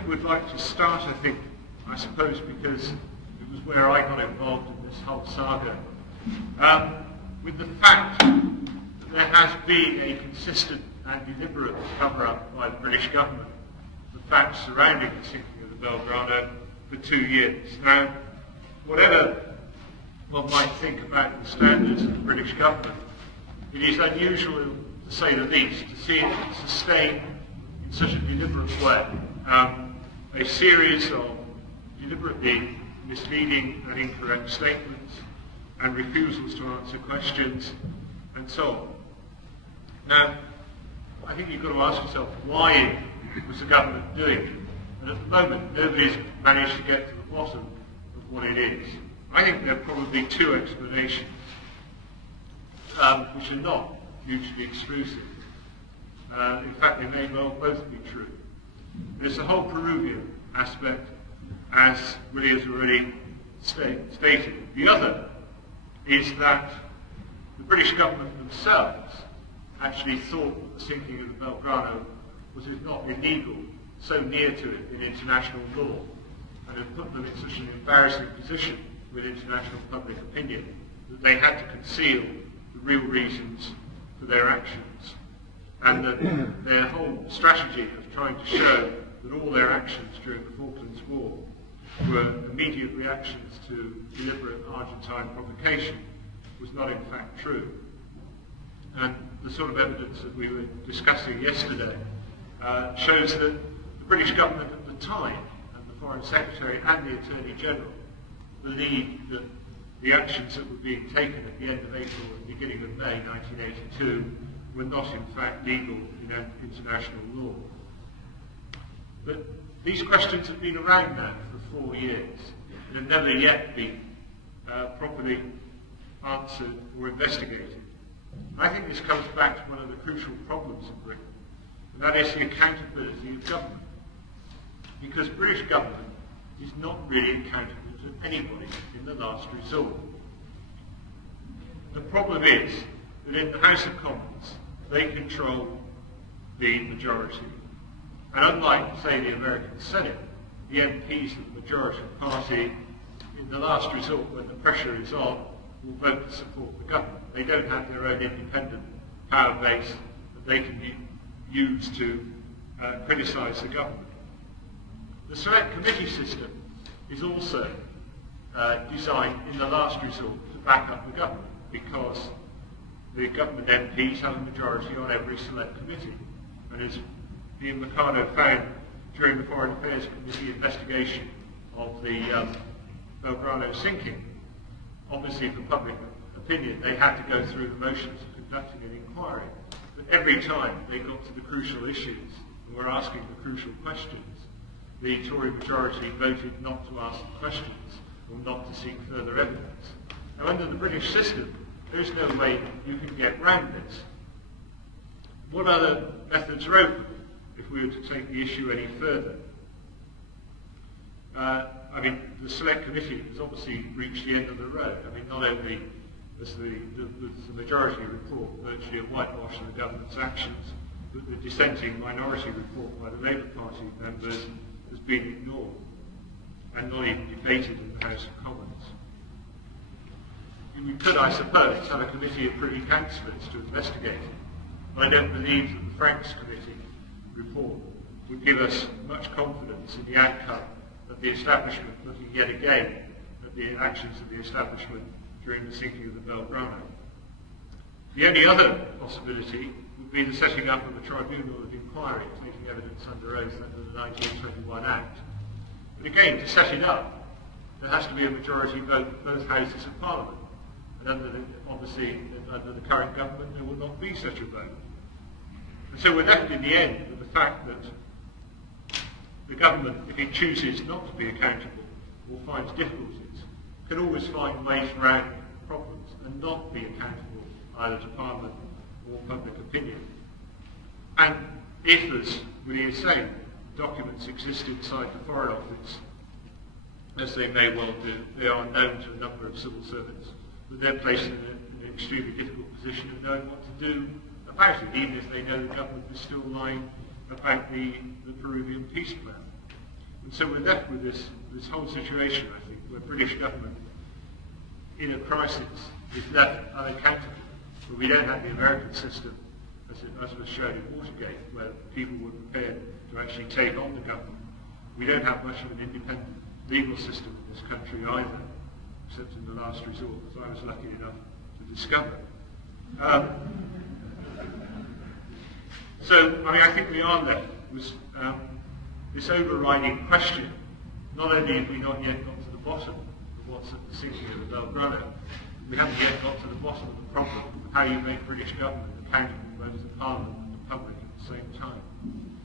would like to start, I suppose, because it was where I got involved in this whole saga, with the fact that there has been a consistent and deliberate cover-up by the British government of the facts surrounding the sinking of the Belgrano for 2 years. Now, whatever one might think about the standards of the British government, it is unusual, to say the least, to see it sustain in such a deliberate way a series of deliberately misleading and incorrect statements and refusals to answer questions and so on. Now, I think you've got to ask yourself, why was the government doing it? And at the moment, nobody's managed to get to the bottom of what it is. I think there are probably two explanations, which are not mutually exclusive. In fact, they may well both be true. There's the whole Peruvian aspect, as Willie has already stated. The other is that the British government themselves actually thought that the sinking of the Belgrano was, if not illegal, so near to it in international law, and had put them in such an embarrassing position with international public opinion that they had to conceal the real reasons for their actions, and that their whole strategy of trying to show that all their actions during the Falklands War were immediate reactions to deliberate Argentine provocation was not in fact true. And the sort of evidence that we were discussing yesterday shows that the British government at the time, and the Foreign Secretary and the Attorney General, believed that the actions that were being taken at the end of April and beginning of May 1982 were not in fact legal in international law. But these questions have been around now for 4 years and have never yet been properly answered or investigated. I think this comes back to one of the crucial problems in Britain, and that is the accountability of government. Because British government is not really accountable to anybody in the last resort. The problem is that in the House of Commons, they control the majority. And unlike, say, the American Senate, the MPs of the majority party, in the last resort, when the pressure is on, will vote to support the government. They don't have their own independent power base that they can use to criticise the government. The Select Committee system is also designed in the last resort to back up the government, because the government MPs have a majority on every Select Committee. And as Ian Meccano found during the Foreign Affairs Committee investigation of the Belgrano sinking, obviously for public opinion they had to go through the motions of conducting an inquiry. But every time they got to the crucial issues and were asking the crucial questions, the Tory majority voted not to ask the questions or not to seek further evidence. Now, under the British system, there's no way you can get round this. What other methods are open if we were to take the issue any further? I mean, the Select Committee has obviously reached the end of the road. I mean, not only does the majority report virtually a whitewash of the government's actions, but the dissenting minority report by the Labour Party members has been ignored and not even debated in the House of Commons. And you could, I suppose, have a committee of privy councillors to investigate it, but I don't believe that the Franks Committee report would give us much confidence in the outcome of the establishment looking yet again at the actions of the establishment during the sinking of the Belgrano. The only other possibility would be the setting up of a tribunal of inquiry, taking evidence under oath under the 1921 Act. But again, to set it up, there has to be a majority vote of both houses of Parliament. And obviously, under the current government, there will not be such a vote. And so we're left in the end with the fact that the government, if it chooses not to be accountable or finds difficulties, can always find ways around problems and not be accountable either to Parliament or public opinion. And if, as Willie is saying, documents exist inside the Foreign Office, as they may well do, they are known to a number of civil servants, but they're placed in an extremely difficult position of knowing what to do about it, even if they know the government is still lying about the Peruvian peace plan. And so we're left with this whole situation, I think, where British government, in a crisis, is left unaccountable. But we don't have the American system, as was shown in Watergate, where people were prepared to actually take on the government. We don't have much of an independent legal system in this country either, except in the last resort, as I was lucky enough to discover. So, I mean, I think we are left with this overriding question. Not only have we not yet got to the bottom of what's at the sinking of the Belgrano, we haven't yet got to the bottom of the problem of how you make British government accountable both to Parliament and the public at the same time.